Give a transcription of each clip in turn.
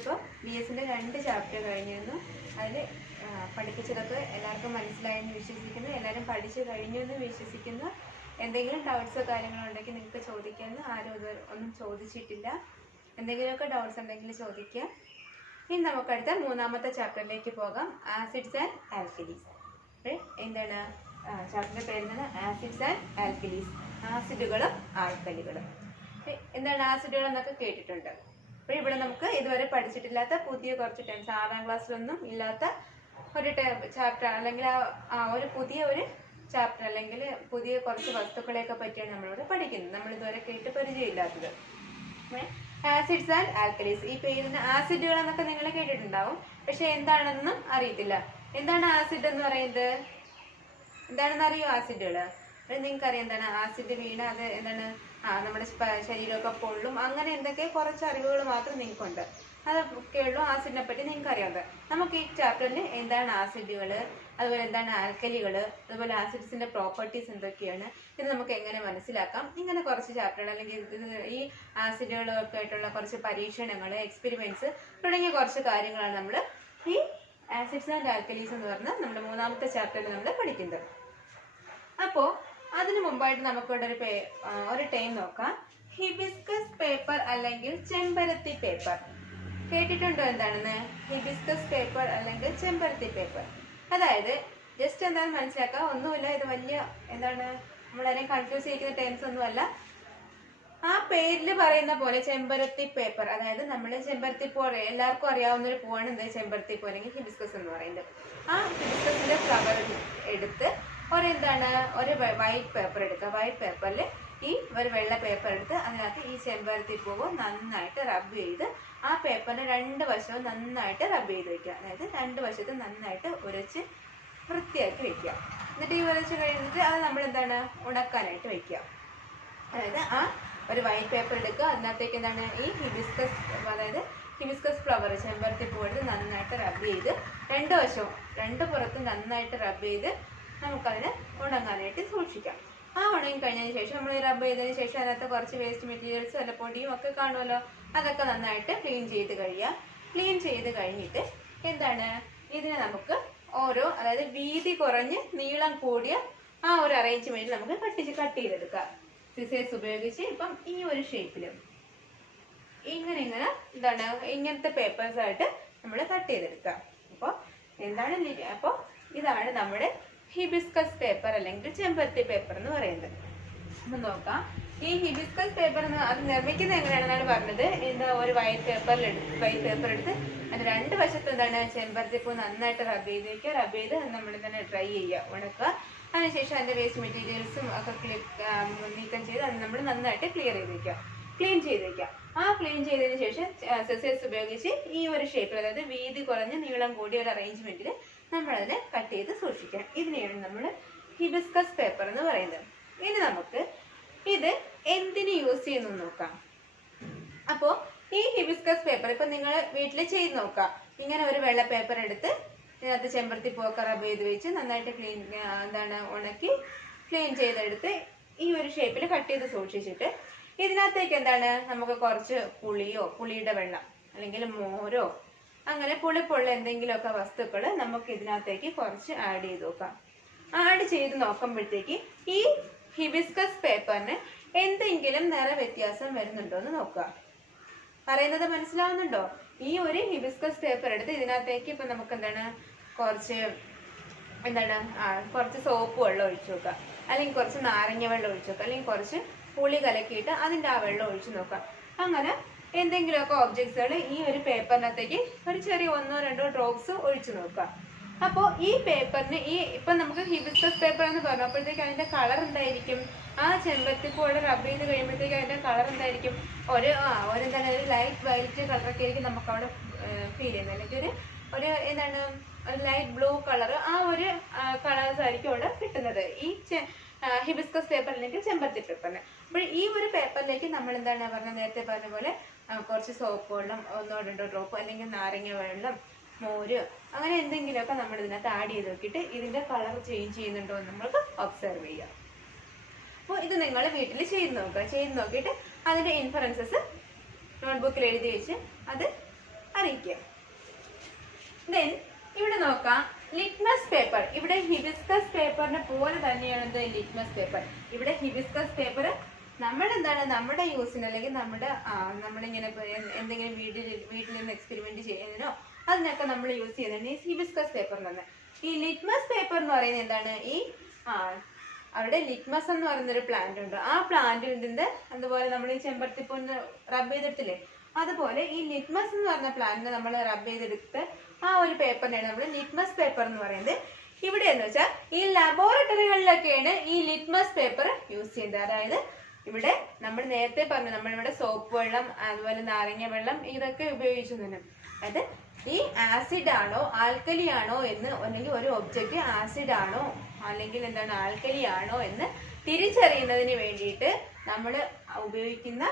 നമ്മളിപ്പോൾ BSന്റെ 2 ചാപ്റ്റർ കഴിഞ്ഞിരുന്നു. അതിൽ പഠിപ്പിച്ചതൊക്കെ എല്ലാവർക്കും മനസ്സിലായെന്ന് വിശ്വസിക്കുന്നു. എല്ലാവരും പഠിച്ചു കഴിഞ്ഞു എന്ന് വിശ്വസിക്കുന്നു. എന്തെങ്കിലും ഡൗട്ട്സോ കാര്യങ്ങളോ ഉണ്ടെങ്കിൽ നിങ്ങൾക്ക് ചോദിക്കാമെന്ന് ആരും ഇതുവരെ ഒന്നും ചോദിച്ചിട്ടില്ല. എന്തെങ്കിലുമൊക്കെ ഡൗട്ട്സ് ഉണ്ടെങ്കിൽ ചോദിക്കുക. ഇനി നമുക്കടുത്ത 3ാമത്തെ ചാപ്റ്ററിലേക്ക് പോകാം. Acids and alkalis. എന്താണ് ചാപ്റ്ററിന്റെ പേരെന്താണ്? Acids and alkalis. ആസിഡുകളും ആൽക്കലികളും. എന്താണ് ആസിഡുകൾ എന്നൊക്കെ കേട്ടിട്ടുണ്ട്. അപ്പോൾ ഇവിടെ നമുക്ക് ഇതുവരെ പഠിച്ചിട്ടില്ലാത്ത പുതിയ കുറച്ച് ടേംസ്, 6ാം ക്ലാസ്സിലൊന്നും ഇല്ലാത്ത ഒരു ചാപ്റ്റർ, അല്ലെങ്കിൽ ഒരു പുതിയ ഒരു ചാപ്റ്റർ, അല്ലെങ്കിൽ പുതിയ കുറച്ച് വസ്തുക്കളെയൊക്കെ പറ്റിയാണ് നമ്മളിവിടെ പഠിക്കുന്നത്. നമ്മൾ ഇതുവരെ കേട്ട് പരിചയമില്ലാത്തത്. Acids and alkalis. ഈ പേരിന് ആസിഡുകൾ എന്നൊക്കെ നിങ്ങൾ കേട്ടിട്ടുണ്ടാവും, പക്ഷെ എന്താണെന്നും അറിയത്തില്ല. എന്താണ് ആസിഡ് എന്ന് പറയുന്നത്? എന്താണെന്ന് അറിയോ ആസിഡുകൾ? നിങ്ങൾക്കറിയാം എന്താണ് ആസിഡ് വീണ അത് എന്താണ് നമ്മുടെ ശരീരമൊക്കെ പൊള്ളും, അങ്ങനെ എന്തൊക്കെ കുറച്ച് അറിവുകൾ മാത്രം നിങ്ങൾക്കുണ്ട്. അതൊക്കെ ഉള്ളൂ ആസിഡിനെ പറ്റി നിങ്ങൾക്ക് അറിയാവുന്നത്. നമുക്ക് ഈ ചാപ്റ്ററിൽ എന്താണ് ആസിഡുകൾ, അതുപോലെ എന്താണ് ആൽക്കലികൾ, അതുപോലെ ആസിഡ്സിന്റെ പ്രോപ്പർട്ടീസ് എന്തൊക്കെയാണ്, ഇത് നമുക്ക് എങ്ങനെ മനസ്സിലാക്കാം, ഇങ്ങനെ കുറച്ച് ചാപ്റ്ററുകൾ, അല്ലെങ്കിൽ ഈ ആസിഡുകളൊക്കെ ആയിട്ടുള്ള കുറച്ച് പരീക്ഷണങ്ങൾ, എക്സ്പെരിമെന്റ്സ് തുടങ്ങിയ കുറച്ച് കാര്യങ്ങളാണ് നമ്മൾ ഈ ആസിഡ്സ് ആൻഡ് ആൽക്കലീസ് എന്ന് പറഞ്ഞ നമ്മുടെ 3ാമത്തെ ചാപ്റ്ററിൽ നമ്മൾ പഠിക്കുന്നത്. അപ്പോൾ അതിനു മുമ്പായിട്ട് നമുക്കിവിടെ ഒരു ടൈം നോക്കാം. ഹിബിസ്കസ് പേപ്പർ അല്ലെങ്കിൽ ചെമ്പരത്തി പേപ്പർ. കേട്ടിട്ടുണ്ടോ എന്താണെന്ന്? ഹിബിസ്കസ് പേപ്പർ അല്ലെങ്കിൽ ചെമ്പരത്തി പേപ്പർ. അതായത് ജസ്റ്റ് എന്താണെന്ന് മനസ്സിലാക്കാം, ഒന്നുമില്ല. ഇത് വലിയ എന്താണ് നമ്മളതിനെ കൺഫ്യൂസ് ചെയ്യിക്കുന്ന ടേംസ് ഒന്നുമല്ല. ആ പേരിൽ പറയുന്ന പോലെ ചെമ്പരത്തി പേപ്പർ, അതായത് നമ്മൾ ചെമ്പരത്തി പൂ, എല്ലാവർക്കും അറിയാവുന്ന ഒരു പൂവാണ് എന്ത്? ചെമ്പരത്തി പൂ അല്ലെങ്കിൽ ഹിബിസ്കസ് എന്ന് പറയുന്നത്. ആ ഹിബിസ്കസിന്റെ ഫ്ലവർ എടുത്ത് ഒരു വൈറ്റ് പേപ്പർ എടുക്കുക. വൈറ്റ് പേപ്പറിൽ ഈ ഒരു വെള്ള പേപ്പർ എടുത്ത് അതിനകത്ത് ഈ ചെമ്പരത്തി പൂവ് നന്നായിട്ട് റബ്ബ് ചെയ്ത് ആ പേപ്പറിന്റെ 2 വശവും നന്നായിട്ട് റബ്ബ് ചെയ്ത് വെക്കുക. അതായത് 2 വശത്തും നന്നായിട്ട് ഉരച്ച് വൃത്തിയാക്കി വെക്കുക. എന്നിട്ട് ഈ ഉരച്ച് കഴിഞ്ഞിട്ട് അത് നമ്മൾ എന്താണ് ഉണക്കാനായിട്ട് വെക്കുക. അതായത് ആ ഒരു വൈറ്റ് പേപ്പർ എടുക്കുക, അതിനകത്തേക്ക് എന്താണ് ഈ ഹിബിസ്കസ്, അതായത് ഹിബിസ്കസ് ഫ്ലവർ ചെമ്പരത്തി പൂ എടുത്ത് നന്നായിട്ട് റബ്ബ് ചെയ്ത് 2 വശവും 2 പുറത്തും നന്നായിട്ട് റബ്ബ് ചെയ്ത് നമുക്കതിനെ ഉണങ്ങാനായിട്ട് സൂക്ഷിക്കാം. ആ ഉണങ്ങി കഴിഞ്ഞതിന് ശേഷം നമ്മൾ റബ്ബ് ചെയ്തതിന് ശേഷം അതിനകത്ത് കുറച്ച് വേസ്റ്റ് മെറ്റീരിയൽസ്, വല്ല പൊടിയും ഒക്കെ കാണുമല്ലോ, അതൊക്കെ നന്നായിട്ട് ക്ലീൻ ചെയ്ത് കഴിയുക. ക്ലീൻ ചെയ്ത് കഴിഞ്ഞിട്ട് എന്താണ് ഇതിനെ നമുക്ക് അതായത് വീതി കുറഞ്ഞ് നീളം കൂടിയ ആ ഒരു അറേഞ്ച്മെന്റ് നമുക്ക് കട്ട് ചെയ്തെടുക്കാം. സിസേഴ്സ് ഉപയോഗിച്ച് ഇപ്പം ഈ ഒരു ഷേപ്പിലും ഇങ്ങനെ എന്താണ് ഇങ്ങനത്തെ പേപ്പേഴ്സ് ആയിട്ട് നമ്മൾ കട്ട് ചെയ്തെടുക്കാം. അപ്പോൾ ഇതാണ് നമ്മുടെ ഹിബിസ്കസ് പേപ്പർ അല്ലെങ്കിൽ ചെമ്പരത്തി പേപ്പർ എന്ന് പറയുന്നത്. ഒന്ന് നോക്കാം. ഈ ഹിബിസ്കസ് പേപ്പർ അത് നിർമ്മിക്കുന്നത് എങ്ങനെയാണെന്നാണ് പറഞ്ഞത്. ഒരു വൈറ്റ് പേപ്പർ എടുത്ത് അത് 2 വശത്തും എന്താണ് ചെമ്പരത്തി പൂ നന്നായിട്ട് റബ്ബ് ചെയ്ത് വെക്കുക. റബ്ബ് ചെയ്ത് നമ്മൾ തന്നെ ഡ്രൈ ചെയ്യുക, ഉണക്കുക. അതിനുശേഷം അതിന്റെ വേസ്റ്റ് മെറ്റീരിയൽസും ഒക്കെ നീക്കം ചെയ്ത് അത് നമ്മൾ നന്നായിട്ട് ക്ലിയർ ചെയ്ത് വെക്കുക, ക്ലീൻ ചെയ്ത് വെക്കുക. ആ ക്ലീൻ ചെയ്തതിന് ശേഷം സിസേഴ്സ് ഉപയോഗിച്ച് ഈ ഒരു ഷേപ്പിൽ, അതായത് വീതി കുറഞ്ഞ നീളം കൂടിയ ഒരു അറേഞ്ച്മെന്റിൽ നമ്മളതിനെ കട്ട് ചെയ്ത് സൂക്ഷിക്കാം. ഇതിനെയാണ് നമ്മൾ ഹിബിസ്കസ് പേപ്പർ എന്ന് പറയുന്നത്. ഇനി നമുക്ക് ഇത് എന്തിന് യൂസ് ചെയ്യുന്നു നോക്കാം. അപ്പോൾ ഈ ഹിബിസ്കസ് പേപ്പർ ഇപ്പൊ നിങ്ങൾ വീട്ടിൽ ചെയ്ത് നോക്കാം. ഇങ്ങനെ ഒരു വെള്ള പേപ്പർ എടുത്ത് ഇതിനകത്ത് ചെമ്പരത്തി പൂവൊക്കെ റബ്ബ് ചെയ്ത് വെച്ച് നന്നായിട്ട് ഉണക്കി ക്ലീൻ ചെയ്തെടുത്ത് ഈ ഒരു ഷേപ്പിൽ കട്ട് ചെയ്ത് സൂക്ഷിച്ചിട്ട് ഇതിനകത്തേക്ക് നമുക്ക് കുറച്ച് പുളിയുടെ വെള്ളം അല്ലെങ്കിൽ മോരോ അങ്ങനെ പുളിപ്പുള്ള എന്തെങ്കിലുമൊക്കെ വസ്തുക്കൾ നമുക്ക് ഇതിനകത്തേക്ക് കുറച്ച് ആഡ് ചെയ്ത് നോക്കാം. ആഡ് ചെയ്ത് നോക്കുമ്പോഴത്തേക്ക് ഈ ഹിബിസ്കസ് പേപ്പറിന് എന്തെങ്കിലും നിറ വ്യത്യാസം വരുന്നുണ്ടോ എന്ന് നോക്കുക. പറയുന്നത് മനസ്സിലാവുന്നുണ്ടോ? ഈ ഒരു ഹിബിസ്കസ് പേപ്പർ എടുത്ത് ഇതിനകത്തേക്ക് ഇപ്പൊ നമുക്ക് കുറച്ച് സോപ്പ് വെള്ളം ഒഴിച്ചു നോക്കാം, അല്ലെങ്കിൽ കുറച്ച് നാരങ്ങ വെള്ളം ഒഴിച്ചു നോക്കാം, അല്ലെങ്കിൽ കുറച്ച് പുളി കലക്കിയിട്ട് അതിൻ്റെ ആ വെള്ളം ഒഴിച്ചു നോക്കാം. അങ്ങനെ എന്തെങ്കിലുമൊക്കെ ഒബ്ജക്ട്സുകൾ ഈ ഒരു പേപ്പറിനകത്തേക്ക് ഒരു ചെറിയ 1-2 ഡ്രോപ്സ് ഒഴിച്ചു നോക്കുക. അപ്പോൾ ഈ പേപ്പറിന് ഇപ്പം നമുക്ക് ഹിബിസ്കസ് പേപ്പർ എന്ന് പറഞ്ഞപ്പോഴത്തേക്ക് അതിൻ്റെ കളർ എന്തായിരിക്കും? ആ ചെമ്പരത്തിപ്പൂടെ റബ്ബ് ചെയ്ത് കഴിയുമ്പോഴത്തേക്ക് അതിൻ്റെ കളർ എന്തായിരിക്കും? ഒരു ലൈറ്റ് വയലറ്റ് കളറൊക്കെ ആയിരിക്കും നമുക്ക് അവിടെ ഫീൽ ചെയ്യുന്നത്, അല്ലെങ്കിൽ ഒരു ലൈറ്റ് ബ്ലൂ കളർ, ആ ഒരു കളേഴ്സ് ആയിരിക്കും അവിടെ കിട്ടുന്നത് ഈ ഹിബിസ്കസ് പേപ്പർ അല്ലെങ്കിൽ ചെമ്പരത്തി പേപ്പറിന്. അപ്പോൾ ഈ ഒരു പേപ്പറിലേക്ക് നമ്മൾ നേരത്തെ പറഞ്ഞ പോലെ കുറച്ച് സോപ്പ് വെള്ളം 1-2 ഡ്രോപ്പ്, അല്ലെങ്കിൽ നാരങ്ങ വെള്ളം, മോര്, അങ്ങനെ എന്തെങ്കിലുമൊക്കെ നമ്മൾ ഇതിനകത്ത് ആഡ് ചെയ്ത് നോക്കിയിട്ട് ഇതിന്റെ കളർ ചേഞ്ച് ചെയ്യുന്നുണ്ടോ എന്ന് നമ്മൾക്ക് ഒബ്സർവ് ചെയ്യാം. അപ്പോൾ ഇത് നിങ്ങൾ വീട്ടിൽ ചെയ്ത് നോക്കിയിട്ട് അതിന്റെ ഇൻഫറൻസസ് നോട്ട്ബുക്കിൽ എഴുതി വെച്ച് അത് അറിയിക്കുക. ദെൻ ഇവിടെ നോക്കാം ലിറ്റ്മസ് പേപ്പർ. ഇവിടെ ഹിബിസ്കസ് പേപ്പറിനെ പോലെ തന്നെയാണ് എന്ത് ലിറ്റ്മസ് പേപ്പർ. ഇവിടെ ഹിബിസ്കസ് പേപ്പർ നമ്മളെന്താണ് നമ്മുടെ യൂസിന് അല്ലെങ്കിൽ നമ്മളിങ്ങനെ എന്തെങ്കിലും വീട്ടിൽ നിന്ന് എക്സ്പെരിമെന്റ് ചെയ്യുന്നതിനോ അതിനൊക്കെ നമ്മൾ യൂസ് ചെയ്യുന്നുണ്ട് ഈ ഹിബിസ്കസ് പേപ്പറിൽ നിന്ന്. ഈ ലിറ്റ്മസ് പേപ്പർ എന്ന് പറയുന്നത് എന്താണ്, ഈ അവിടെ ലിറ്റ്മസ് എന്ന് പറയുന്നൊരു പ്ലാന്റ് ഉണ്ട്. ആ പ്ലാന്റിന്റെ അതുപോലെ നമ്മൾ ഈ ചെമ്പരത്തിപ്പൂന്ന് റബ്ബ് ചെയ്തിട്ടില്ലേ, അതുപോലെ ഈ ലിറ്റ്മസ് എന്ന് പറയുന്ന പ്ലാന്റിനെ നമ്മൾ റബ്ബ് ചെയ്തെടുത്ത് ആ ഒരു പേപ്പറിനെയാണ് നമ്മൾ ലിറ്റ്മസ് പേപ്പർ എന്ന് പറയുന്നത്. ഇവിടെ എന്ന് വെച്ചാൽ ഈ ലബോറട്ടറികളിലൊക്കെയാണ് ഈ ലിറ്റ്മസ് പേപ്പർ യൂസ് ചെയ്യുന്നത്. അതായത് ഇവിടെ നമ്മൾ നേരത്തെ പറഞ്ഞു നമ്മളിവിടെ സോപ്പ് വെള്ളം അതുപോലെ നാരങ്ങ വെള്ളം ഇതൊക്കെ ഉപയോഗിച്ചിരുന്നു. അതായത് ഈ ആസിഡ് ആണോ ആൽക്കലി ആണോ എന്ന്, അല്ലെങ്കിൽ ഒരു ഒബ്ജക്റ്റ് ആസിഡ് ആണോ അല്ലെങ്കിൽ എന്താണ് ആൽക്കലി ആണോ എന്ന് തിരിച്ചറിയുന്നതിന് വേണ്ടിയിട്ട് നമ്മൾ ഉപയോഗിക്കുന്ന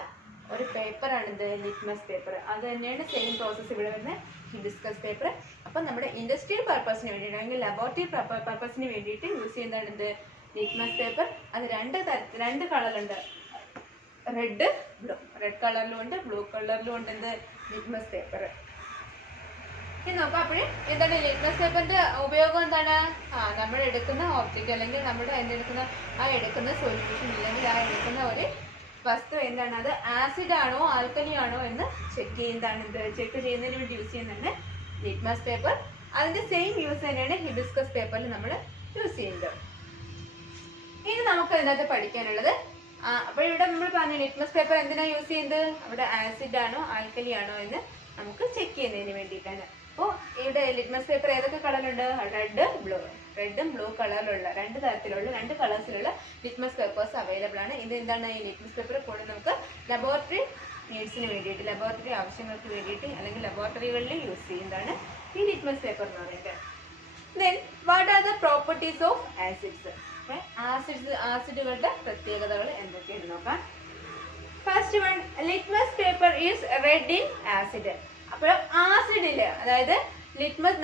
ഒരു പേപ്പറാണ് ഇത് ലിറ്റ്മസ് പേപ്പർ. അത് തന്നെയാണ് സെയിം പ്രോസസ്സ് ഇവിടെ വരുന്ന ഹിബിസ്കസ് പേപ്പർ. അപ്പം നമ്മുടെ ഇൻഡസ്ട്രിയൽ പർപ്പസിന് വേണ്ടിയിട്ട് അല്ലെങ്കിൽ ലബോറട്ടറി പർപ്പസിന് വേണ്ടിയിട്ട് യൂസ് ചെയ്യുന്നതാണ് ഇത് ലിറ്റ്മസ് പേപ്പർ. അത് രണ്ട് കളറുണ്ട്, റെഡ് ബ്ലൂ. റെഡ് കളറിലും ഉണ്ട് ബ്ലൂ കളറിലും ഉണ്ട് എന്ത് ലിറ്റ്മസ് പേപ്പർ. ഇനി നോക്കാം അപ്പോഴും എന്താണ് ലിറ്റ്മസ് പേപ്പറിന്റെ ഉപയോഗം എന്താണ്, നമ്മൾ എടുക്കുന്ന ഓബ്ജക്റ്റ് അല്ലെങ്കിൽ നമ്മുടെ എടുക്കുന്ന സൊല്യൂഷൻ അല്ലെങ്കിൽ ആ എടുക്കുന്ന ഒരു വസ്തു എന്താണ് അത് ആസിഡ് ആണോ ആൽക്കലി ആണോ എന്ന് ചെക്ക് ചെയ്യുന്നതിന് വേണ്ടി യൂസ് ചെയ്യുന്നുണ്ട് ലിറ്റ്മസ് പേപ്പർ. അതിന്റെ സെയിം യൂസ് തന്നെയാണ് ഹിബിസ്കസ് പേപ്പറിൽ നമ്മൾ യൂസ് ചെയ്യുന്നത്. ഇനി നമുക്ക് അതിനകത്ത് പഠിക്കാനുള്ളത് അപ്പോൾ ഇവിടെ നമ്മൾ പറഞ്ഞു ലിറ്റ്മസ് പേപ്പർ എന്തിനാണ് യൂസ് ചെയ്യുന്നത്, അവിടെ ആസിഡ് ആണോ ആൽക്കലി ആണോ എന്ന് നമുക്ക് ചെക്ക് ചെയ്യുന്നതിന് വേണ്ടിയിട്ടാണ്. അപ്പോൾ ഇവിടെ ലിറ്റ്മസ് പേപ്പർ ഏതൊക്കെ കളറുണ്ട്, റെഡും ബ്ലൂ കളറിലുള്ള രണ്ട് കളേഴ്സിലുള്ള ലിറ്റ്മസ് പേപ്പേഴ്സ് അവൈലബിൾ ആണ്. ഇത് എന്താണ് ഈ ലിറ്റ്മസ് പേപ്പർ കൂടുതൽ നമുക്ക് ലബോറട്ടറി നീഡ്സിന് വേണ്ടിയിട്ട് ലബോറട്ടറി ആവശ്യങ്ങൾക്ക് വേണ്ടിയിട്ട് അല്ലെങ്കിൽ ലബോറട്ടറികളിൽ യൂസ് ചെയ്യുന്നതാണ് ഈ ലിറ്റ്മസ് പേപ്പർ എന്ന് പറയുന്നത്. Then what are the properties of acids. ആസിഡുകളുടെ പ്രത്യേകതകൾ എന്തൊക്കെയാണെന്ന് നോക്കാം. First one, litmus paper is red in acid. അപ്പോൾ ആസിഡില് അതായത്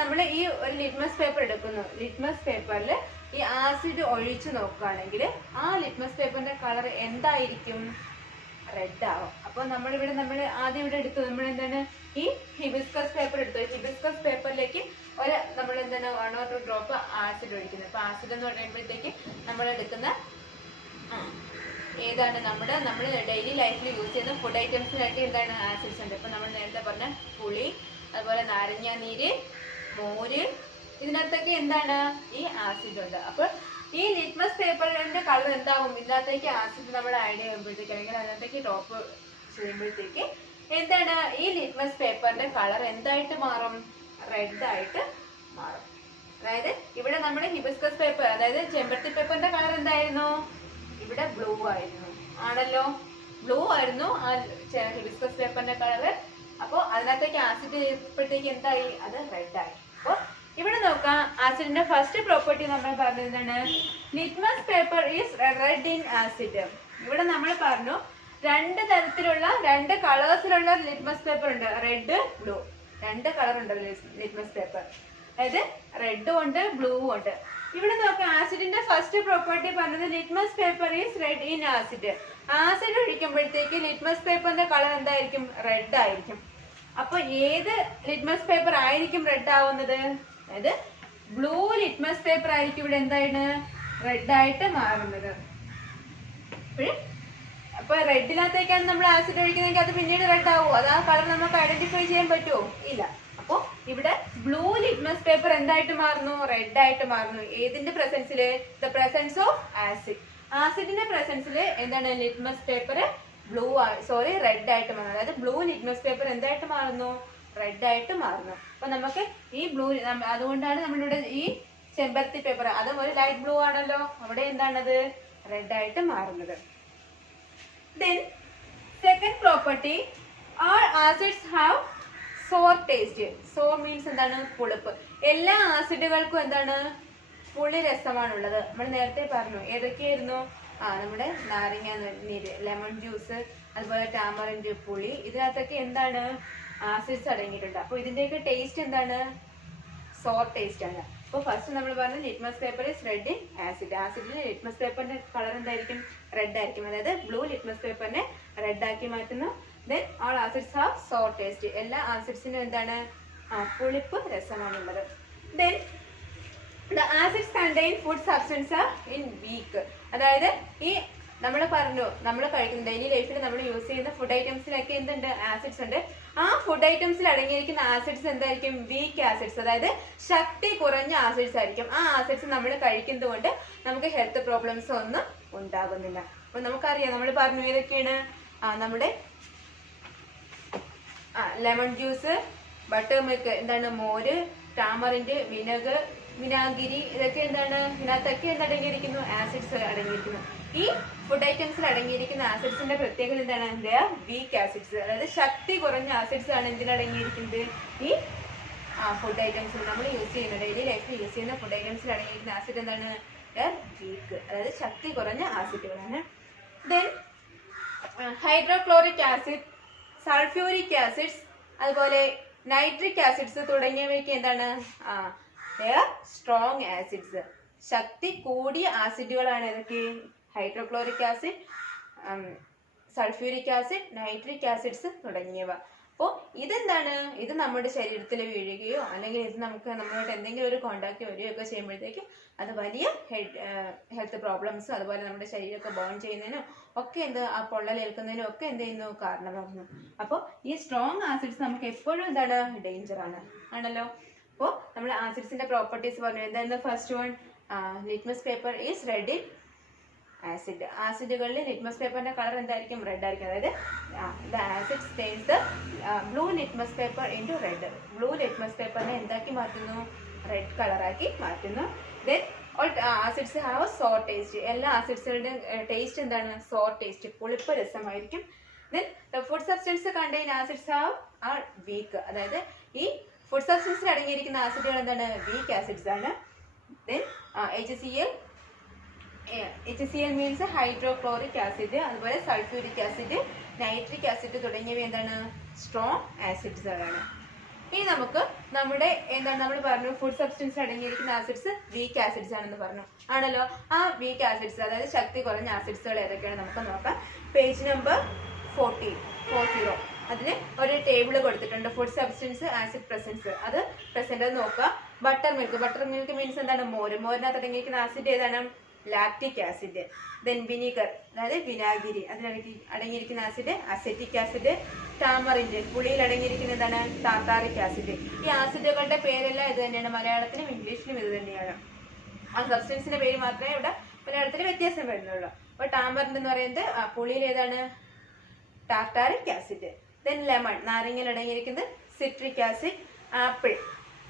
നമ്മൾ ഈ ഒരു ലിറ്റ്മസ് പേപ്പർ എടുക്കുന്നു, ലിറ്റ്മസ് പേപ്പറിൽ ഈ ആസിഡ് ഒഴിച്ചു നോക്കുകയാണെങ്കിൽ ആ ലിറ്റ്മസ് പേപ്പറിന്റെ കളർ എന്തായിരിക്കും, റെഡ് ആവും. അപ്പോൾ നമ്മൾ ആദ്യം ഇവിടെ എടുത്തു നമ്മൾ എന്താണ് ഈ ഹിബിസ്കസ് പേപ്പർ എടുത്തു. ഹിബിസ്കസ് പേപ്പറിലേക്ക് നമ്മൾ എന്താണ് 1 or 2 ഡ്രോപ്പ് ആസിഡ് ഒഴിക്കുന്നത്. അപ്പൊ ആസിഡ് എന്ന് പറയുമ്പോഴത്തേക്ക് നമ്മൾ എടുക്കുന്ന ഏതാണ് നമ്മൾ ഡെയിലി ലൈഫിൽ യൂസ് ചെയ്യുന്ന ഫുഡ് ഐറ്റംസിനൊക്കെ എന്താണ് ആസിഡ്സ് ഉണ്ട്. ഇപ്പൊ നമ്മൾ നേരത്തെ പറഞ്ഞ പുളി, അതുപോലെ നാരങ്ങ നീര്, മോര്, ഇതിനകത്തൊക്കെ എന്താണ് ഈ ആസിഡ് ഉണ്ട്. അപ്പോൾ ഈ ലിറ്റ്മസ് പേപ്പറിന്റെ കളർ എന്താവും, ഇതിനകത്തേക്ക് ആസിഡ് നമ്മൾ ആഡ് ചെയ്യുമ്പോഴത്തേക്ക് അല്ലെങ്കിൽ അതിനകത്തേക്ക് ഡ്രോപ്പ് ചെയ്യുമ്പോഴത്തേക്ക് എന്താണ് ഈ ലിറ്റ്മസ് പേപ്പറിന്റെ കളർ എന്തായിട്ട് മാറും, റെഡ് ആയിട്ട് മാറും. അതായത് ഇവിടെ നമ്മുടെ ഹിബിസ്കസ് പേപ്പർ അതായത് ചെമ്പരത്തി പേപ്പറിന്റെ കളർ എന്തായിരുന്നു, ഇവിടെ ബ്ലൂ ആയിരുന്നു ആണല്ലോ, ബ്ലൂ ആയിരുന്നു ആ ഹിബിസ്കസ് പേപ്പറിന്റെ കളർ. അപ്പോൾ അതിനകത്തേക്ക് ആസിഡ് ചെയ്യുമ്പോഴത്തേക്ക് എന്തായി, അത് റെഡ് ആയി. അപ്പോൾ ഇവിടെ നോക്കാം ആസിഡിന്റെ ഫസ്റ്റ് പ്രോപ്പർട്ടി നമ്മൾ പറഞ്ഞതാണ് litmus paper is red in acid. ഇവിടെ നമ്മൾ പറഞ്ഞു രണ്ട് കളേഴ്സിലുള്ള ലിറ്റ്മസ് പേപ്പർ ഉണ്ട്, റെഡ് ബ്ലൂ. 2 കളർ ഉണ്ട് ലിറ്റ്മസ് പേപ്പർ, അതായത് റെഡും ഉണ്ട് ബ്ലൂവും ഉണ്ട്. ഇവിടെ നോക്കാം ആസിഡിന്റെ ഫസ്റ്റ് പ്രോപ്പർട്ടി പറഞ്ഞത് litmus paper is red in acid. Acid ഒഴിക്കുമ്പോഴത്തേക്ക് ലിറ്റ്മസ് പേപ്പറിന്റെ കളർ എന്തായിരിക്കും, റെഡ് ആയിരിക്കും. അപ്പൊ ഏത് ലിറ്റ്മസ് പേപ്പർ ആയിരിക്കും റെഡ് ആവുന്നത്, അതായത് ബ്ലൂ ലിറ്റ്മസ് പേപ്പർ ആയിരിക്കും ഇവിടെ എന്താണ് റെഡ് ആയിട്ട് മാറുന്നത്. അപ്പൊ റെഡിനകത്തേക്കാണ് നമ്മൾ ആസിഡ് ഒഴിക്കുന്നതെങ്കിൽ അത് പിന്നീട് റെഡ് ആവുമോ, അത് ആ കളർ നമുക്ക് ഐഡന്റിഫൈ ചെയ്യാൻ പറ്റുമോ, ഇല്ല. അപ്പോൾ ഇവിടെ ബ്ലൂ ലിറ്റ്മസ് പേപ്പർ എന്തായിട്ട് മാറുന്നു, റെഡ് ആയിട്ട് മാറുന്നു. ഏതിന്റെ പ്രസൻസില്, ദ പ്രസൻസ് ഓഫ് ആസിഡ്. ആസിഡിന്റെ പ്രസൻസിൽ എന്താണ് ലിറ്റ്മസ് പേപ്പർ റെഡ് ആയിട്ട് മാറുന്നു. അതായത് ബ്ലൂ ലിറ്റ്മസ് പേപ്പർ എന്തായിട്ട് മാറുന്നു, റെഡ് ആയിട്ട് മാറുന്നു. അപ്പൊ നമുക്ക് ഈ ബ്ലൂ, അതുകൊണ്ടാണ് നമ്മളിവിടെ ഈ ചെമ്പരത്തി പേപ്പർ അതും ഒരു ലൈറ്റ് ബ്ലൂ ആണല്ലോ, അവിടെ എന്താണത് റെഡ് ആയിട്ട് മാറുന്നത്. Then second property, all acids have sour taste. Sour means എന്താണ്, പുളിപ്പ്. എല്ലാ ആസിഡുകൾക്കും എന്താണ്, പുളി രസമാണുള്ളത്. നമ്മൾ നേരത്തെ പറഞ്ഞു ഏതൊക്കെയായിരുന്നു, നമ്മുടെ നാരങ്ങ നീര്, ലെമൺ ജ്യൂസ്, അതുപോലെ ടാമറിൻഡ് പുളി, ഇതിനകത്തൊക്കെ എന്താണ് ആസിഡ്സ് അടങ്ങിയിട്ടുണ്ട്. അപ്പോൾ ഇതിന്റെയൊക്കെ ടേസ്റ്റ് എന്താണ്, സോർ ടേസ്റ്റ് ആണ്. അപ്പോൾ ഫസ്റ്റ് നമ്മൾ പറഞ്ഞു litmus paper is red in acid. ആസിഡിൽ ലിറ്റ്മസ് പേപ്പറിന്റെ കളർ എന്തായിരിക്കും, റെഡ് ആയിരിക്കും. അതായത് ബ്ലൂ ലിറ്റ്മസ് പേപ്പറിന് റെഡ് ആക്കി മാറ്റുന്നു. Then all acids have sour taste. എല്ലാ ആസിഡ്സിനും എന്താണ് പുളിപ്പ് രസമാണുള്ളത്. Then the acids contain food substance are in weak. അതായത് ഈ നമ്മൾ പറഞ്ഞു നമ്മൾ കഴിക്കുന്ന ഡെയിലി ലൈഫിൽ നമ്മൾ യൂസ് ചെയ്യുന്ന ഫുഡ് ഐറ്റംസിലൊക്കെ എന്തുണ്ട് ആസിഡ്സ് ഉണ്ട്. ആ ഫുഡ് ഐറ്റംസിൽ അടങ്ങിയിരിക്കുന്ന ആസിഡ്സ് എന്തായിരിക്കും വീക്ക് ആസിഡ്സ്, അതായത് ശക്തി കുറഞ്ഞ ആസിഡ്സ് ആയിരിക്കും. ആ ആസിഡ്സ് നമ്മൾ കഴിക്കുന്നത് കൊണ്ട് നമുക്ക് ഹെൽത്ത് പ്രോബ്ലംസ് ഒന്നും ഉണ്ടാകുന്നില്ല. അപ്പൊ നമുക്കറിയാം നമ്മൾ പറഞ്ഞു ഏതൊക്കെയാണ് നമ്മുടെ ലെമൺ ജ്യൂസ്, ബട്ടർ മിൽക്ക്, എന്താണ് മോര്, ടാമറിൻഡ്, വിനാഗിരി, ഇതൊക്കെ എന്താണ് ഇതിനകത്തൊക്കെ അടങ്ങിയിരിക്കുന്നു ആസിഡ്സ് അടങ്ങിയിരിക്കുന്നു. ഈ ഫുഡ് ഐറ്റംസിൽ അടങ്ങിയിരിക്കുന്ന ആസിഡ്സിന്റെ പ്രത്യേകത എന്താണ്? വീക്ക് ആസിഡ്സ്, അതായത് ശക്തി കുറഞ്ഞ ആസിഡ്സ് ആണ് ഇതിലടങ്ങിയിരിക്കുന്നത്. ഈ ഫുഡ് ഐറ്റംസിൽ നമ്മൾ യൂസ് ചെയ്യുന്ന ഡെയിലി ലൈഫിൽ യൂസ് ചെയ്യുന്ന ഫുഡ് ഐറ്റംസിൽ അടങ്ങിയിരിക്കുന്ന ആസിഡ് എന്താണ്? വീക്ക്, അതായത് ശക്തി കുറഞ്ഞ ആസിഡുകളാണ്. Then hydrochloric acid, sulphuric acids, അതുപോലെ നൈട്രിക് ആസിഡ്സ് തുടങ്ങിയവയ്ക്ക് എന്താണ് സ്ട്രോങ് ആസിഡ്സ്, ശക്തി കൂടിയ ആസിഡുകളാണ് ഏതൊക്കെ? Hydrochloric acid, sulphuric acid, nitric acids തുടങ്ങിയവ. അപ്പോൾ ഇതെന്താണ്? ഇത് നമ്മുടെ ശരീരത്തിൽ വീഴുകയോ അല്ലെങ്കിൽ ഇത് നമ്മളുമായിട്ട് എന്തെങ്കിലും ഒരു കോണ്ടാക്ട് വരികയൊക്കെ ചെയ്യുമ്പോഴത്തേക്ക് അത് വലിയ ഹെൽത്ത് പ്രോബ്ലംസ്, അതുപോലെ നമ്മുടെ ശരീരമൊക്കെ ബേൺ ചെയ്യുന്നതിനും ഒക്കെ ആ പൊള്ളലേൽക്കുന്നതിനും ഒക്കെ എന്ത് ചെയ്യുന്നു? കാരണമാകുന്നു. അപ്പോൾ ഈ സ്ട്രോങ് ആസിഡ്സ് നമുക്ക് എപ്പോഴും എന്താണ്? ഡേഞ്ചർ ആണല്ലോ. അപ്പോൾ നമ്മൾ ആസിഡ്സിന്റെ പ്രോപ്പർട്ടീസ് പറഞ്ഞു. എന്തായിരുന്നു first one? Litmus paper is red in acid. ആസിഡുകളിൽ ലിറ്റ്മസ് പേപ്പറിന്റെ കളർ എന്തായിരിക്കും? റെഡ് ആയിരിക്കും. അതായത് the acid stains the blue litmus paper into red. Blue litmus പേപ്പറിനെ എന്താക്കി മാറ്റുന്നു? റെഡ് കളറാക്കി മാറ്റുന്നു. Then all acids have sour taste. എല്ലാ ആസിഡ്സുകളുടെയും ടേസ്റ്റ് എന്താണ്? സോർ ടേസ്റ്റ്, പുളിപ്പ് രസമായിരിക്കും. Then the food substance contain acids have are weak. അതായത് ഈ ഫുഡ് സബ്സ്റ്റൻസിൽ അടങ്ങിയിരിക്കുന്ന ആസിഡുകൾ എന്താണ്? വീക്ക് ആസിഡ്സ് ആണ്. Then HCl means hydrochloric acid, അതുപോലെ സൾഫ്യൂരിക് ആസിഡ്, നൈട്രിക് ആസിഡ് തുടങ്ങിയവ എന്താണ്? സ്ട്രോങ് ആസിഡ്സുകളാണ്. ഇനി നമുക്ക് നമ്മുടെ എന്താണ് നമ്മൾ പറഞ്ഞു ഫുഡ് സബ്സ്റ്റൻസിൽ അടങ്ങിയിരിക്കുന്ന ആസിഡ്സ് വീക്ക് ആസിഡ്സ് ആണെന്ന് പറഞ്ഞു. ആണല്ലോ. ആ വീക്ക് ആസിഡ്സ്, അതായത് ശക്തി കുറഞ്ഞ ആസിഡ്സുകൾ ഏതൊക്കെയാണ് നമുക്ക് നോക്കാം. പേജ് നമ്പർ 40 അതിന് ഒരു ടേബിൾ കൊടുത്തിട്ടുണ്ട്. ഫുഡ് സബ്സ്റ്റൻസ് ആസിഡ് പ്രസൻസ്, അത് പ്രസന്റ് നോക്കുക. ബട്ടർ മിൽക്ക് മീൻസ് എന്താണ്? മോരിനകത്ത് അടങ്ങിയിരിക്കുന്ന ആസിഡ് ഏതാണ്? Lactic acid. ദെൻ വിനീഗർ, അതായത് വിനാഗിരി, അതിൽ അടങ്ങിയിരിക്കുന്ന ആസിഡ് അസെറ്റിക് ആസിഡ്. ടാമറിൻഡ്, പുളിയിൽ അടങ്ങിയിരിക്കുന്ന എന്താണ്? Tartaric acid. ഈ ആസിഡുകളുടെ പേരെല്ലാം ഇത് തന്നെയാണ്. മലയാളത്തിലും ഇംഗ്ലീഷിലും ഇത് തന്നെയാണ്. ആ സബ്സ്റ്റൻസിന്റെ പേര് മാത്രമേ ഇവിടെ മലയാളത്തിൽ വ്യത്യാസം വരുന്നുള്ളൂ. അപ്പൊ ടാമറിൻഡ് എന്ന് പറയുന്നത് പുളിയിൽ ഏതാണ്? Tartaric acid. ദെൻ ലെമൺ, നാരങ്ങയിൽ അടങ്ങിയിരിക്കുന്നത് സിട്രിക് ആസിഡ്.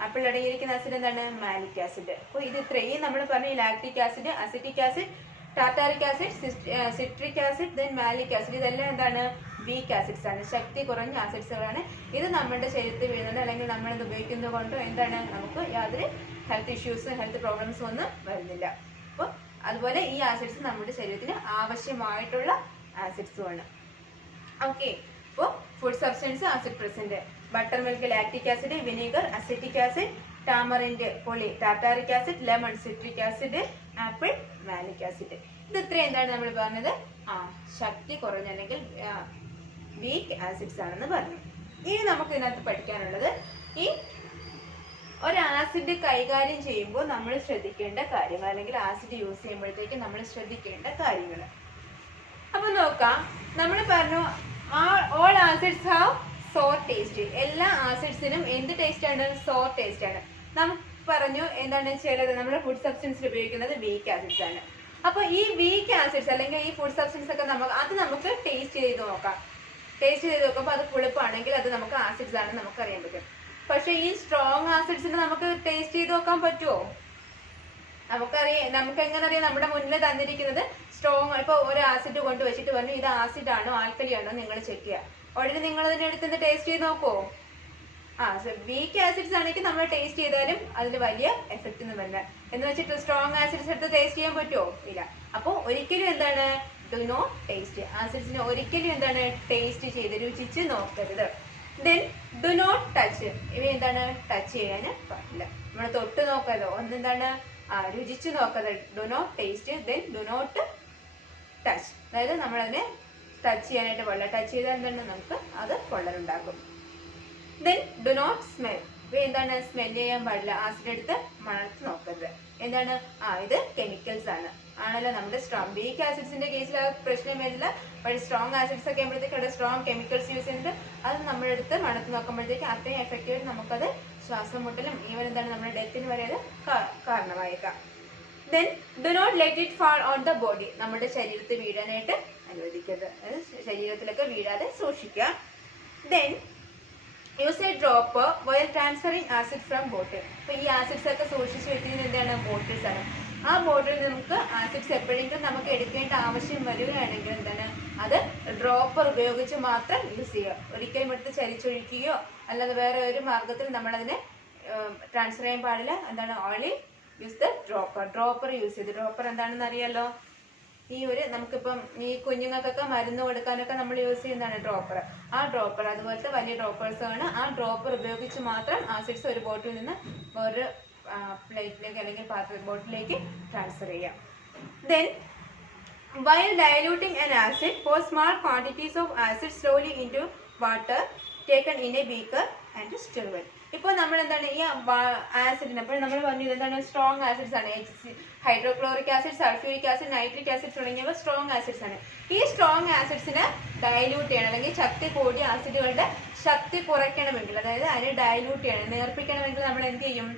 ആപ്പിൾ അടങ്ങിയിരിക്കുന്ന ആസിഡ് എന്താണ്? Malic acid. അപ്പോൾ ഇത് ഇത്രയും നമ്മൾ പറഞ്ഞു. Lactic acid, acetic acid, tartaric acid, citric acid, then malic acid, ഇതെല്ലാം എന്താണ്? വീക്ക് ആസിഡ്സ് ആണ്, ശക്തി കുറഞ്ഞ ആസിഡ്സുകളാണ്. ഇത് നമ്മുടെ ശരീരത്തിൽ വീഴുന്നത് അല്ലെങ്കിൽ നമ്മളിത് ഉപയോഗിക്കുന്നത് കൊണ്ട് എന്താണ്? നമുക്ക് യാതൊരു ഹെൽത്ത് ഇഷ്യൂസും ഹെൽത്ത് പ്രോബ്ലംസും ഒന്നും വരുന്നില്ല. അപ്പോൾ അതുപോലെ ഈ ആസിഡ്സ് നമ്മുടെ ശരീരത്തിന് ആവശ്യമായിട്ടുള്ള ആസിഡ്സുമാണ്. ഓക്കെ. അപ്പോൾ food substance acid present. Butter milk lactic acid, vinegar acetic acid, tamarind പുളി tartaric acid, lemon citric acid, apple malic acid. ഇത് ഇത്രയും എന്താണ് നമ്മൾ പറഞ്ഞത്? ശക്തി കുറഞ്ഞ അല്ലെങ്കിൽ വീക്ക് ആസിഡ്സ് ആണെന്ന് പറഞ്ഞു. ഇനി നമുക്ക് ഇതിനകത്ത് പഠിക്കാനുള്ളത് ഈ ഒരു ആസിഡ് കൈകാര്യം ചെയ്യുമ്പോൾ നമ്മൾ ശ്രദ്ധിക്കേണ്ട കാര്യങ്ങൾ, അല്ലെങ്കിൽ ആസിഡ് യൂസ് ചെയ്യുമ്പോഴത്തേക്ക് നമ്മൾ ശ്രദ്ധിക്കേണ്ട കാര്യങ്ങൾ. അപ്പൊ നോക്കാം. നമ്മൾ പറഞ്ഞു all acids have sour taste. എല്ലാ ആസിഡ്സിനും എന്ത് ടേസ്റ്റ് ആണ്? സോർ ടേസ്റ്റ് ആണ്. നമുക്ക് പറഞ്ഞു എന്താണ്? ചിലത് നമ്മുടെ ഫുഡ് സബ്സ്റ്റൻസിൽ ഉപയോഗിക്കുന്നത് വീക്ക് ആസിഡ്സ് ആണ്. അപ്പൊ ഈ വീക്ക് ആസിഡ്സ് അല്ലെങ്കിൽ ഈ ഫുഡ് സബ്സ്റ്റൻസ് ഒക്കെ നമുക്ക് ടേസ്റ്റ് ചെയ്ത് നോക്കാം. ടേസ്റ്റ് ചെയ്ത് നോക്കുമ്പോൾ അത് പുളിപ്പാണെങ്കിൽ അത് നമുക്ക് ആസിഡ്സ് ആണ് നമുക്ക് അറിയാൻ പറ്റും. പക്ഷെ ഈ സ്ട്രോങ് ആസിഡ്സിന് നമുക്ക് ടേസ്റ്റ് ചെയ്ത് നോക്കാൻ പറ്റുമോ? നമുക്ക് എങ്ങനെ അറിയാം? നമ്മുടെ മുന്നിൽ തന്നിരിക്കുന്നത് സ്ട്രോങ്. ഇപ്പൊ ഒരു ആസിഡ് കൊണ്ട് വെച്ചിട്ട് പറഞ്ഞു ഇത് ആസിഡ് ആണോ ആൽക്കലി ആണോ നിങ്ങൾ ചെക്ക് ചെയ്യുക. ഉടനെ നിങ്ങൾ അതിന്റെ അടുത്ത് ടേസ്റ്റ് ചെയ്ത് നോക്കുമോ? വീക്ക് ആസിഡ്സ് ആണെങ്കിൽ നമ്മൾ ടേസ്റ്റ് ചെയ്താലും അതിന് വലിയ എഫക്റ്റ് ഒന്നും വരില്ല. എന്ന് വെച്ചിട്ട് സ്ട്രോങ് ആസിഡ്സ് എടുത്ത് ടേസ്റ്റ് ചെയ്യാൻ പറ്റുമോ? ഇല്ല. അപ്പോൾ ഒരിക്കലും എന്താണ്? Do not taste. ആസിഡ്സിനെ ഒരിക്കലും എന്താണ്? ടേസ്റ്റ് ചെയ്ത് രുചിച്ച് നോക്കരുത്. Then do not touch. ഇവ എന്താണ്? ടച്ച് ചെയ്യാൻ പാടില്ല. നമ്മൾ തൊട്ട് നോക്കാതോ ഒന്നെന്താണ്? രുചിച്ച് നോക്കാതെ. Do not taste, then do not touch. അതായത് നമ്മളതിനെ ടച്ച് ചെയ്യാനായിട്ട് പാടില്ല. ടച്ച് ചെയ്താൽ തന്നെ നമുക്ക് അത് പൊള്ളലുണ്ടാക്കും. Then do not smell. ഇപ്പൊ എന്താണ്? സ്മെല് ചെയ്യാൻ പാടില്ല. ആസിഡ് എടുത്ത് മണത്ത് നോക്കരുത്. എന്താണ്? ഇത് കെമിക്കൽസ് ആണല്ലോ. നമ്മുടെ വീക്ക് ആസിഡ്സിന്റെ കേസിൽ ആ പ്രശ്നം വരില്ല. പക്ഷേ സ്ട്രോങ് ആസിഡ്സ് ഒക്കെ ആകുമ്പോഴത്തേക്ക് അവിടെ സ്ട്രോങ് കെമിക്കൽസ് യൂസ് ചെയ്യുന്നുണ്ട്. അത് നമ്മളെടുത്ത് മണത്ത് നോക്കുമ്പോഴത്തേക്ക് അത്രയും എഫക്റ്റീവ് നമുക്കത് ശ്വാസം മുട്ടലും ഈവൻ എന്താണ് നമ്മുടെ ഡെത്തിന് വരെ അത് കാരണമായേക്കാം. Then do not let it fall on the body. നമ്മുടെ ശരീരത്തിൽ വീഴാനായിട്ട് അനുവദിക്കരുത്. ശരീരത്തിലൊക്കെ വീഴാതെ സൂക്ഷിക്കുക. Then use a dropper while transferring acid from bottle. അപ്പൊ ഈ ആസിഡ്സ് ഒക്കെ സൂക്ഷിച്ച് വെക്കുന്നത് എന്താണ്? ബോട്ടിൽസ് ആണ്. ആ ബോട്ടിൽ നമുക്ക് ആസിഡ്സ് എപ്പോഴെങ്കിലും നമുക്ക് എടുക്കേണ്ട ആവശ്യം വരികയാണെങ്കിൽ എന്താണ്? അത് ഡ്രോപ്പർ ഉപയോഗിച്ച് മാത്രം യൂസ് ചെയ്യുക. ഒരിക്കലും എടുത്ത് ചരിച്ചൊഴിക്കുകയോ അല്ലാതെ വേറെ ഒരു മാർഗത്തിൽ നമ്മളതിനെ ട്രാൻസ്ഫർ ചെയ്യാൻ പാടില്ല. എന്താണ്? Only use the dropper use ചെയ്ത്. ഡ്രോപ്പർ എന്താണെന്ന് അറിയാലോ? നമുക്കിപ്പം ഈ കുഞ്ഞുങ്ങൾക്കൊക്കെ മരുന്ന് കൊടുക്കാനൊക്കെ നമ്മൾ യൂസ് ചെയ്യുന്നതാണ് ഡ്രോപ്പർ. ആ ഡ്രോപ്പർ അതുപോലത്തെ വലിയ ഡ്രോപ്പേഴ്സ് ആണ്. ആ ഡ്രോപ്പർ ഉപയോഗിച്ച് മാത്രം ആസിഡ്സ് ഒരു ബോട്ടിൽ നിന്ന് ഒരു പ്ലേറ്റിലേക്ക് അല്ലെങ്കിൽ ബോട്ടിലേക്ക് ട്രാൻസ്ഫർ ചെയ്യാം. Then while diluting an acid, pour small quantities of acid slowly into water taken in a beaker and stir well. ഇപ്പോൾ നമ്മൾ എന്താണ് ഈ ആസിഡിന്, അപ്പോൾ നമ്മൾ പറഞ്ഞത് എന്താണ്? സ്ട്രോങ് ആസിഡ്സ് ആണ്. Hydrochloric acid, sulphuric acid, nitric acid തുടങ്ങിയവ സ്ട്രോങ് ആസിഡ്സ് ആണ്. ഈ സ്ട്രോങ് ആസിഡ്സിനെ ഡയലൂട്ട് ചെയ്യണം, അല്ലെങ്കിൽ ശക്തി കൂടിയ ആസിഡുകളുടെ ശക്തി കുറയ്ക്കണമെങ്കിൽ, അതായത് അതിനെ ഡയലൂട്ട് ചെയ്യണം, നേർപ്പിക്കണമെങ്കിൽ നമ്മൾ എന്ത് ചെയ്യും?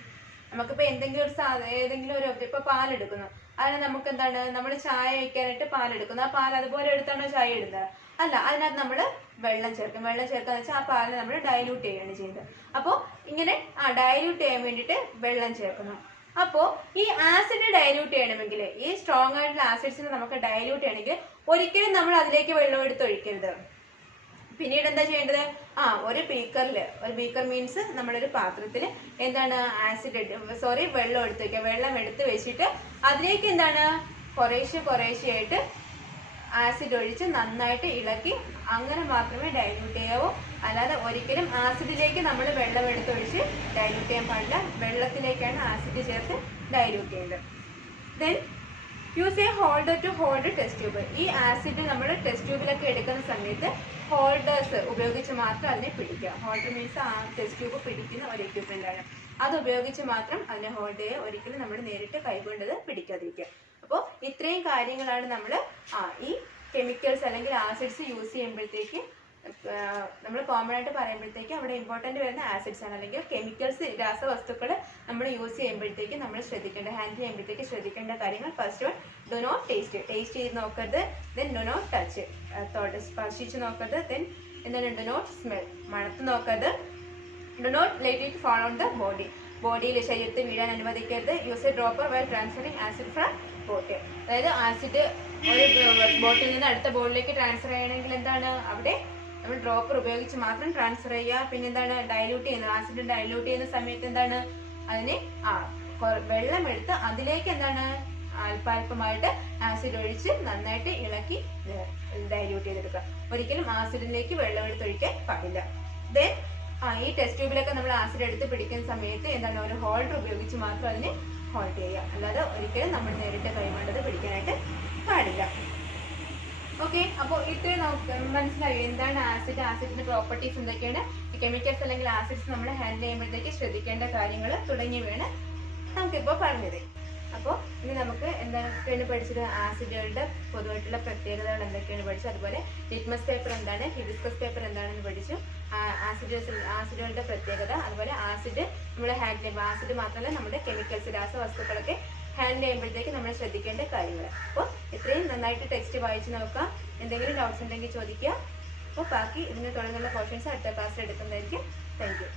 നമുക്കിപ്പോൾ ഏതെങ്കിലും ഒരു ഇപ്പൊ പാലെടുക്കുന്നു, അതിന് നമുക്ക് എന്താണ്? നമ്മൾ ചായ വയ്ക്കാനായിട്ട് പാലെടുക്കുന്നു. ആ പാൽ അതുപോലെ എടുത്താണോ ചായ ഇടുന്നത്? അല്ല, അതിനകത്ത് നമ്മൾ വെള്ളം ചേർക്കും. വെള്ളം ചേർക്കാന്ന് വെച്ചാൽ ആ പാലിനെ നമ്മൾ ഡയലൂട്ട് ചെയ്യുകയാണ് ചെയ്യുന്നത്. അപ്പോൾ ഇങ്ങനെ ഡയലൂട്ട് ചെയ്യാൻ വേണ്ടിയിട്ട് വെള്ളം ചേർക്കുന്നു. അപ്പോൾ ഈ ആസിഡ് ഡയലൂട്ട് ചെയ്യണമെങ്കിൽ, ഈ സ്ട്രോങ് ആയിട്ടുള്ള ആസിഡ്സിനെ നമുക്ക് ഡയലൂട്ട് ചെയ്യണമെങ്കിൽ ഒരിക്കലും നമ്മൾ അതിലേക്ക് വെള്ളം എടുത്ത് ഒഴിക്കരുത്. പിന്നീട് എന്താ ചെയ്യേണ്ടത്? ഒരു ബീക്കർ മീൻസ് നമ്മളൊരു പാത്രത്തിൽ എന്താണ്? വെള്ളം എടുത്ത് വെക്കുക. വെള്ളം എടുത്ത് വെച്ചിട്ട് അതിലേക്ക് എന്താണ്? കുറേശ്ശെയായിട്ട് ആസിഡ് ഒഴിച്ച് നന്നായിട്ട് ഇളക്കി അങ്ങനെ മാത്രമേ ഡയലൂട്ട് ചെയ്യാവൂ. അല്ലാതെ ഒരിക്കലും ആസിഡിലേക്ക് നമ്മൾ വെള്ളം എടുത്തൊഴിച്ച് ഡയലൂട്ട് ചെയ്യാൻ പാടില്ല. വെള്ളത്തിലേക്കാണ് ആസിഡ് ചേർത്ത് ഡയലൂട്ട് ചെയ്യുന്നത്. Then use a holder to hold test tube. ഈ ആസിഡ് നമ്മൾ ടെസ്റ്റ് ട്യൂബിലൊക്കെ എടുക്കുന്ന സമയത്ത് ഹോൾഡേഴ്സ് ഉപയോഗിച്ച് മാത്രം അതിനെ പിടിക്കുക. ഹോൾഡർ മീൻസ് ആ ടെസ്റ്റ് ട്യൂബ് പിടിക്കുന്ന ഒരു എക്യുപ്മെന്റ് ആണ്. അത് ഉപയോഗിച്ച് മാത്രം അതിനെ ഹോൾഡ് ചെയ്യുക. ഒരിക്കലും നമ്മൾ നേരിട്ട് കൈകൊണ്ടത് പിടിക്കാതിരിക്കുക. അപ്പോൾ ഇത്രയും കാര്യങ്ങളാണ് നമ്മൾ ഈ കെമിക്കൽസ് അല്ലെങ്കിൽ ആസിഡ്സ് യൂസ് ചെയ്യുമ്പോഴത്തേക്ക് നമ്മൾ കോമൺ ആയിട്ട് പറയുമ്പോഴത്തേക്ക് അവിടെ ഇമ്പോർട്ടൻ്റ് വരുന്ന ആസിഡ്സ് ആണ്, അല്ലെങ്കിൽ കെമിക്കൽസ്, രാസവസ്തുക്കൾ നമ്മൾ യൂസ് ചെയ്യുമ്പോഴത്തേക്ക് നമ്മൾ ഹാൻഡിൽ ചെയ്യുമ്പോഴത്തേക്ക് ശ്രദ്ധിക്കേണ്ട കാര്യങ്ങൾ. First one, do not taste ചെയ്ത് നോക്കരുത്. ദെൻ ഡു നോട്ട് ടച്ച്, സ്പർശിച്ച് നോക്കരുത്. ദെൻ എന്താണ്? ഡു നോട്ട് സ്മെൽ, മണത്ത് നോക്കരുത്. Do not let it fall on the ബോഡിയിൽ, ശരീരത്തിൽ വീഴാൻ അനുവദിക്കരുത്. Use a dropper while transferring acid from bottle. അതായത് ആസിഡ് ഒരു ബോട്ടിൽ നിന്ന് അടുത്ത ബോട്ടിലേക്ക് ട്രാൻസ്ഫർ ചെയ്യണമെങ്കിൽ എന്താണ്? അവിടെ നമ്മൾ ഡ്രോപ്പർ ഉപയോഗിച്ച് മാത്രം ട്രാൻസ്ഫർ ചെയ്യുക. പിന്നെ എന്താണ്? ഡയലൂട്ട് ചെയ്യുന്നത്, ആസിഡ് ഡയലൂട്ട് ചെയ്യുന്ന സമയത്ത് എന്താണ്? അതിന് വെള്ളം എടുത്ത് അതിലേക്ക് എന്താണ്? അല്പാൽപമായിട്ട് ആസിഡ് ഒഴിച്ച് നന്നായിട്ട് ഇളക്കി ഡയലൂട്ട് ചെയ്തെടുക്കുക. ഒരിക്കലും ആസിഡിലേക്ക് വെള്ളം എടുത്തൊഴിക്കാൻ പാടില്ല. ദെൻ ഈ ടെസ്റ്റ് ട്യൂബിലൊക്കെ നമ്മൾ ആസിഡ് എടുത്ത് പിടിക്കുന്ന സമയത്ത് എന്താണ്? ഒരു ഹോൾഡർ ഉപയോഗിച്ച് മാത്രം അതിനെ ഹോൾഡ് ചെയ്യുക. അല്ലാതെ ഒരിക്കലും നമ്മൾ നേരിട്ട് കൈകൊണ്ടത് പിടിക്കാനായിട്ട് പാടില്ല. ഓക്കെ, അപ്പോൾ ഇത്രയും മനസ്സിലായോ എന്താണ് ആസിഡിന്റെ പ്രോപ്പർട്ടീസ് എന്തൊക്കെയാണ്, കെമിക്കൽസ് അല്ലെങ്കിൽ ആസിഡ്സ് നമ്മൾ ഹാൻഡിൽ ചെയ്യുമ്പോഴത്തേക്ക് ശ്രദ്ധിക്കേണ്ട കാര്യങ്ങൾ തുടങ്ങിയവയാണ് നമുക്കിപ്പോൾ പറഞ്ഞത്. അപ്പോൾ ഇനി നമുക്ക് എന്തൊക്കെയാണ് പഠിച്ചത്? ആസിഡുകളുടെ പൊതുവായിട്ടുള്ള പ്രത്യേകതകൾ എന്തൊക്കെയാണ് പഠിച്ചു. അതുപോലെ ലിറ്റ്മസ് പേപ്പർ എന്താണ്, ഹിബിസ്കസ് പേപ്പർ എന്താണെന്ന് പഠിച്ചു. ആസിഡുകളുടെ പ്രത്യേകത, അതുപോലെ ആസിഡ് നമ്മൾ ഹാൻഡിൽ ചെയ്യുമ്പോൾ ആസിഡ് മാത്രമല്ല നമ്മുടെ കെമിക്കൽസ്, രാസവസ്തുക്കളൊക്കെ ഹാൻഡിൽ ചെയ്യുമ്പോഴത്തേക്ക് നമ്മൾ ശ്രദ്ധിക്കേണ്ട കാര്യങ്ങൾ. അപ്പോൾ ഇത്രയും നന്നായിട്ട് ടെക്സ്റ്റ് വായിച്ച് നോക്കാം. എന്തെങ്കിലും ഡൗട്ട്സ് ഉണ്ടെങ്കിൽ ചോദിക്കുക. അപ്പോൾ ബാക്കി ഇതിന് തുടർന്നുള്ള പോർഷൻസ് അടുത്ത ക്ലാസ്സിൽ എടുക്കുന്നതായിരിക്കും. Thank you.